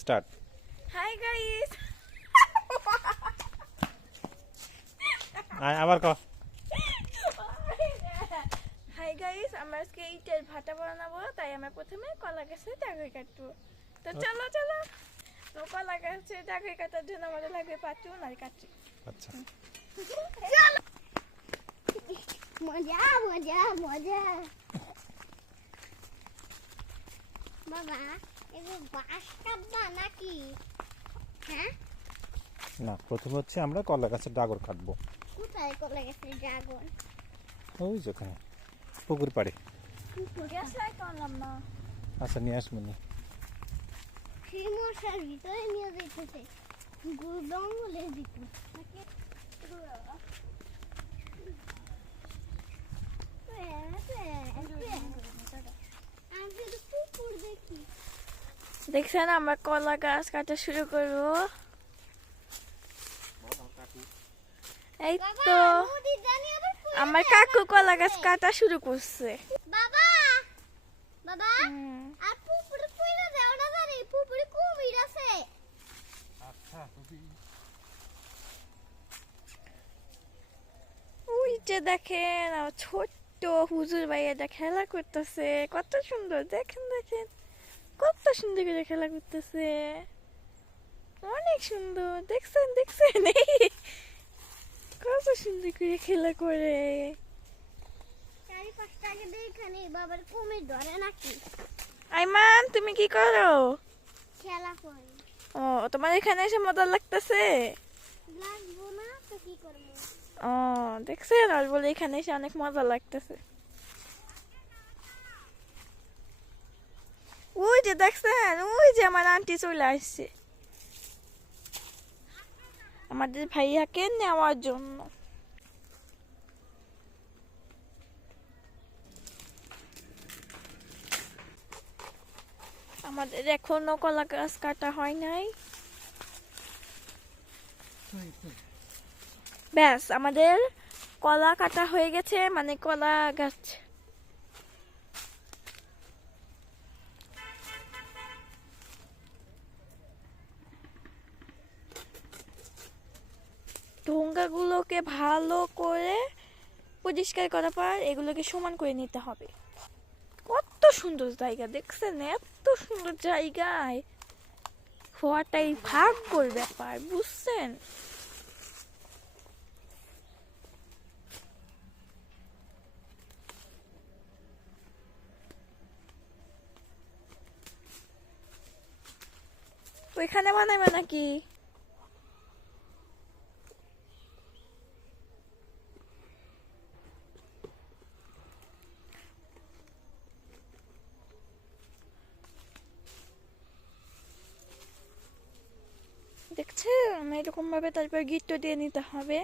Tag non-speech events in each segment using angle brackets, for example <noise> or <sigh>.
Start. Hi guys. আবার ক। Hi guys আমরা আজকে ইটের ভাটা বানাবো তাই আমরা প্রথমে কলা গাছে ডাগই কাটবো। তো চলো চলো। তো কলা গাছে ডাগই কাটার জন্য আমাদের লাগবে পাচুন আর কাটছি। আচ্ছা। মজা মজা মজা। বাবা। হ্যাঁ? না প্রথমে হচ্ছে আমরা কলা গাছের ডাগর কাটবো। কোথায় চলে গেছে ড্রাগন ওই যেখানে পুকুর পাড়ে। আচ্ছা নিয়ে আসব নি। সেই মশার ভিতরে নিয়ে যেতেছে। গুদম বলে দিত? আমি শুধু পুকুর দেখি দেখছেন আমরা কলা গাছ কাটা শুরু করব। এই তো আমার কাকু কলা গাছ কাটা শুরু করছে। বাবা বাবা আর পুকুরে পুইরা যাও না জানি পুকুরে কুমির আছে। ওই যে দেখেন আমার ছোট্ট হুজুর ভাইয়াটা খেলা করতেছে কত সুন্দর দেখেন দেখেন। কত সুন্দর করে খেলা করতেছে। অনেক সুন্দর। দেখছেন দেখছেন? কত সুন্দর করে খেলা করে। আইমান তুমি কি করো? খেলা করে। ও তোমার এখানে এসে মজা লাগতেছে? লাগবো না কি করব? ও দেখছেন? আর বলে এখানে এসে অনেক মজা লাগতেছে। ওই যে দেখছেন ওই যে আমার আন্টি চলে আসছে আমাদের ভাইয়াকে নেওয়ার জন্য আমাদের এখনও কলা গাছ কাটা হয় নাই ব্যাস আমাদের কলা কাটা হয়ে গেছে মানে কলা গাছ ঢোঙ্গাগুলোকে ভালো করে পরিষ্কার করার পর এগুলোকে সমান করে নিতে হবে। কত সুন্দর জায়গা, দেখছেন? এত সুন্দর জায়গায়। হওয়াটাই ভাগ্যর ব্যাপার, বুঝছেন? ওইখানে বানাইবে নাকি দেখছেন ভাবে তারপর গিট্টো দিয়ে নিতে হবে।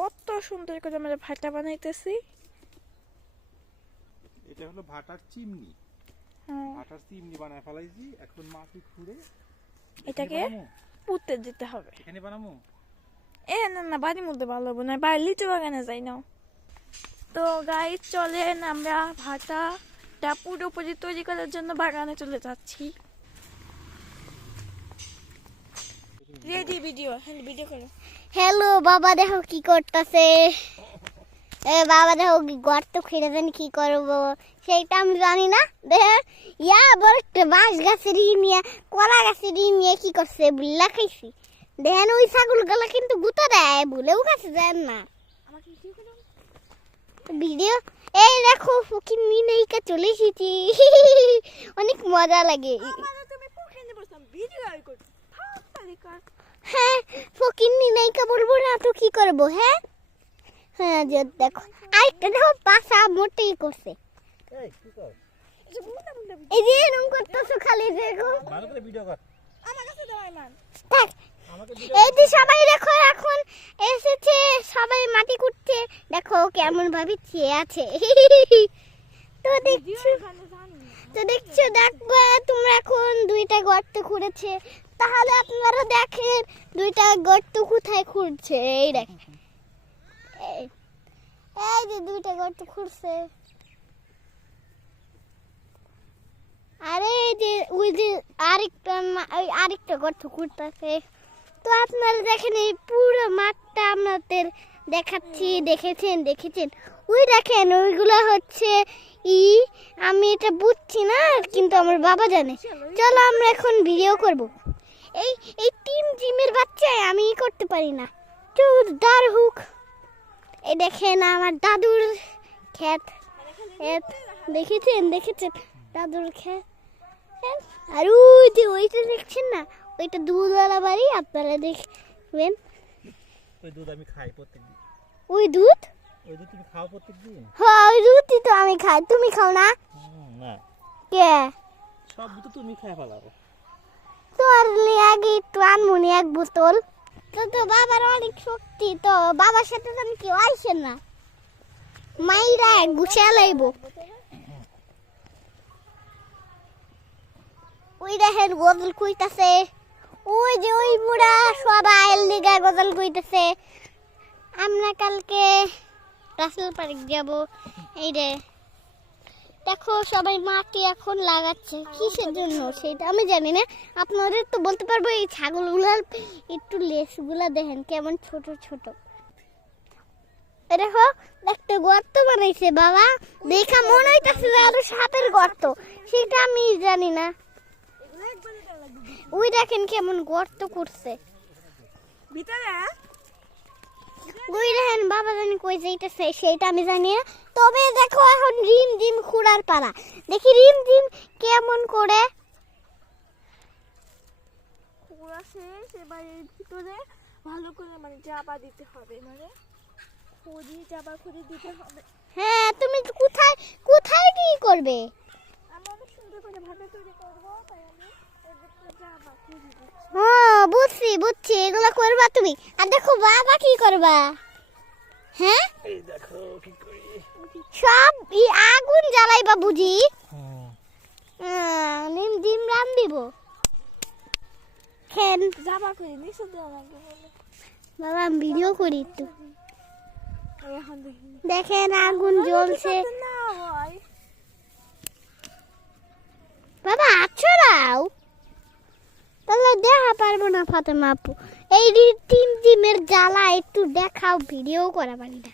কত সুন্দর করে আমরা ভাটা বানাইতেছি। এটা হলো ভাটার চিমনি। চিমনি বানায় ফেলাইছি এখন মাটি খুঁড়ে এটাকে পুঁতে দিতে হবে। এখানে বানাবো? এ না না বাড়ির মধ্যে ভালো হবে না বাইরে লিচু বাগানে যাই না তো গাই চলেন আমরা ভাটাটা পুরোপুরি তৈরি করার জন্য বাগানে চলে যাচ্ছি। রেডি ভিডিও হ্যাঁ ভিডিও করো। হ্যালো বাবা দেখো কি করতেছে। বাবা দেখো গর্ত দেন কি করব? সেইটা আমি জানি না। দেখে ইয়া বড় বাঁশ গাছের ই নিয়ে কলা গাছের ই নিয়ে কি করছে বুল্লা খাইছি। দেখেন ওই ছাগলগুলা কিন্তু গুতা দেয় ভুলেও কাছে যায় না। ভিডিও? এই দেখো ফকির মিনাইকা চলে এসেছি। <laughs> অনেক মজা লাগে। হ্যাঁ ফকির মিনাইকা বলব না তো কি করব হ্যাঁ? হ্যাঁ যে দেখো আরেকটা দেখো পাশা মোটেই করছে। এই যে এই এরকম করতেছো খালি দেখো ভালো করে ভিডিও কর। আমার কাছে দাও আইমান থাক। এই যে সবাই দেখো এখন এসেছে সবাই মাটি কুটছে। দেখো কেমন ভাবে চেয়ে আছে। তো দেখছ তো দেখছ দেখবে তোমরা এখন দুইটা গর্ত খুঁড়েছে। তাহলে আপনারা দেখেন দুইটা গর্ত কোথায় খুঁড়ছে। এই দেখেন এই যে দুইটা গর্ত খুঁড়ছে। আরে যে ওই যে আরেকটা ওই আরেকটা গর্ত খুঁড়তেছে। তো আপনারা দেখেন এই পুরো মাঠটা আপনাদের দেখাচ্ছি, দেখেছেন দেখেছেন। ওই দেখেন, ওইগুলো হচ্ছে ই, আমি এটা বুঝছি না, কিন্তু আমার বাবা জানে। চলো আমরা এখন ভিডিও করব। এই এই টিম জিমের বাচ্চায় আমি করতে পারি না। তো দার হুক। এই দেখেন আমার দাদুর ক্ষেত। ক্ষেত। দেখেছেন? দেখেছেন? দাদুর ক্ষেত। ক্ষেত। আর ওই যে ওইটা দেখছেন না? ওইটা দুধওয়ালা বাড়ি আপনারা দেখবেন। ওই দুধ আমি খাই প্রত্যেকদিন। ওই দুধ? ওই দুধ তুমি খাও প্রত্যেকদিন? হ্যাঁ ওই দুধই তো আমি খাই। তুমি খাও না? না। কে? সব দুধ তুমি ফেলাও তোর আগে একটু আনমনি এক বোতল। তো তো বাবার অনেক শক্তি, তো বাবার সাথে তো আমি কেউ আইসেন না। মাইরা গুছিয়ে লাইব। ওই দেখেন গজল কইতাছে ওই যে ওই বুড়া সবাই লিগা গজল কইতাছে আমরা কালকে রাসেল পার্ক যাব। এই রে। দেখো সবাই মাটি এখন লাগাচ্ছে। কিসের জন্য? সেটা আমি জানি না। আপনাদের তো বলতে পারব এই ছাগলগুলার একটু লেসগুলা দেখেন কেমন ছোট ছোট। দেখো একটা গর্ত বানাইছে বাবা। দেখা মনে হইতাছে যে আরও সাপের গর্ত। সেটা আমি জানি না। ওই দেখেন কেমন গর্ত করছে। ভিতরে ওই দেখেন বাবা জানি কই যাইতেছে সেটা আমি জানি না। তবে দেখো এখন রিম জিম খুঁড়ার পালা। দেখি রিম জিম কেমন করে? পুরা শেষ এবার এর ভিতরে ভালো করে মানে চাপা দিতে হবে মানে খুঁজি চাপা খুঁজি দিতে হবে। হ্যাঁ তুমি কোথায় কোথায় কি করবে? আমি অনেক সুন্দর করে ভাবে তৈরি করব তাই আমি এর ভিতরে চাপা খুঁজি দিচ্ছি। হ্যাঁ বুঝছি বুঝছি এগুলো করবা তুমি। আর দেখো বাবা কি করবা? হ্যাঁ? এই দেখো কি সব আগুন জ্বালাইবা বুঝি? নিম ডিম রাম দিব। খেন চাপা খুঁজি নিচে দেওয়া লাগবে বাবা আমি ভিডিও করি একটু। দেখেন আগুন জ্বলছে। না বাবা আছড়াও তাহলে দেখা পারব না ফাতেমা আপু। এই টিম টিমের জ্বালা একটু দেখাও ভিডিও করা পারি না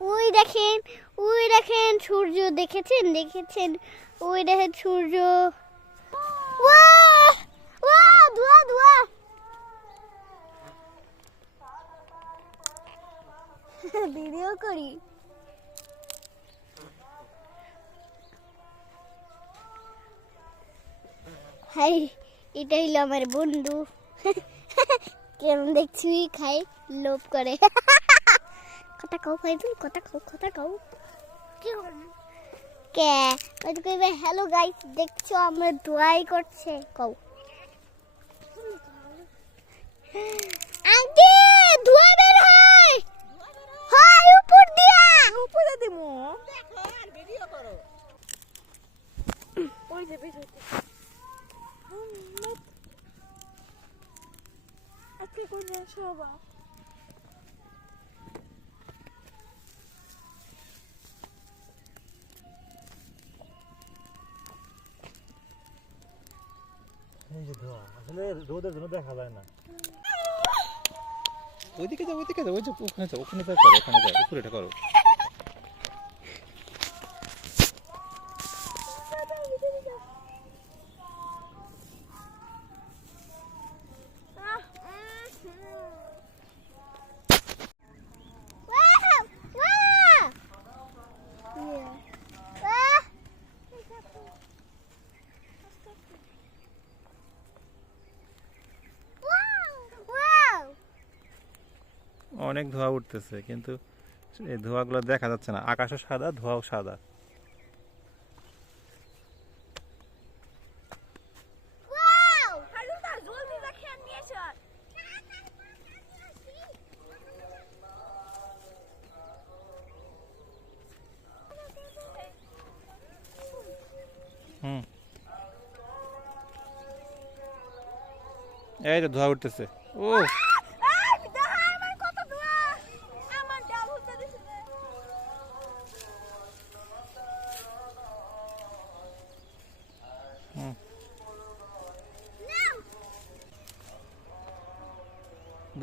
ওই দেখেন ওই দেখেন সূর্য দেখেছেন? দেখেছেন? ওই দেখেন সূর্য। <laughs> ভিডিও করি। হাই এটা হইল আমার বন্ধু। <laughs> কেমন দেখছি? খাই, লোভ করে। <laughs> কথা কও কথা কও কথা কও কি? ওই কইবে হ্যালো গাইস দেখছ, আমরা দোয়াই করছে। কও। আন্টি ধোয়া বের হয়। হয়, উপর দিয়া। উপরে দিমু। ওই যে ভিতরে আজকে কোন সবা আসলে রোদের জন্য দেখা যায় না ওইদিকে যাও ওইদিকে যাও ওই যে ওখানে যাও ওখানে যাও ওখানে যাও উপরে এটা অনেক ধোঁয়া উঠতেছে কিন্তু এই ধোঁয়াগুলো দেখা যাচ্ছে না। আকাশও সাদা ধোঁয়াও সাদা। এই তো ধোয়া উঠতেছে। ও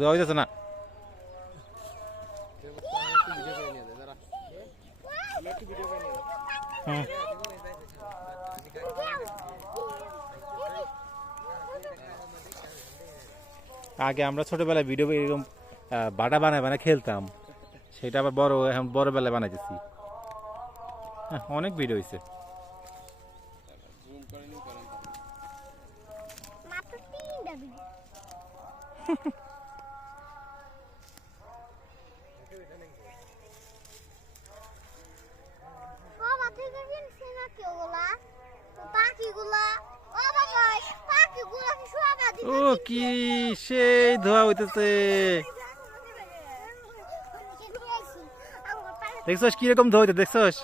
হইতেছে না আগে আমরা ছোটবেলায় ভিডিও এরকম বাটা বানায় বানায় খেলতাম। সেটা আবার বড় এখন বড় বেলায় বানাইতেছি। হ্যাঁ, অনেক ভিডিও হয়েছে মাত্র তিনটা <laughs> দিন বাবা থেকে কিনছি নাকি ওগুলা ও পাখিগুলা ও বাবা পাখিগুলা কি শোয়াবা ও কি সেই ধোয়া হইতেছে। দেখছস? কীরকম ধোয়া হইতে দেখছস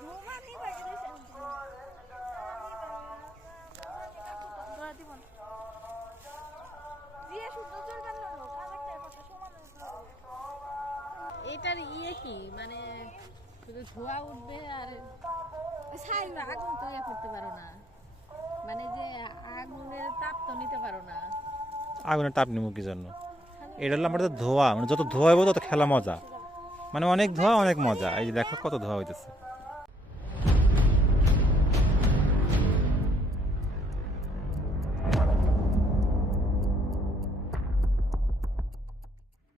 ধোয়া নিবাই দিছে। ধোয়া দিব না। দিয়ে শুদ্ধ জল বানানো লোক, আরেকটা কথা সমান হয়েছে। এটার ইয়ে কি মানে শুধু ধোয়া উঠবে আর ছাই আগুন তো ইয়ে করতে পারো না মানে যে আগুনের তাপ তো নিতে পারো না আগুনের তাপ কি জন্য? এটা হলো আমাদের ধোয়া মানে যত ধোয়া হইব তত খেলা মজা। মানে অনেক ধোয়া, অনেক মজা। এই যে দেখো কত ধোয়া হইতেছে।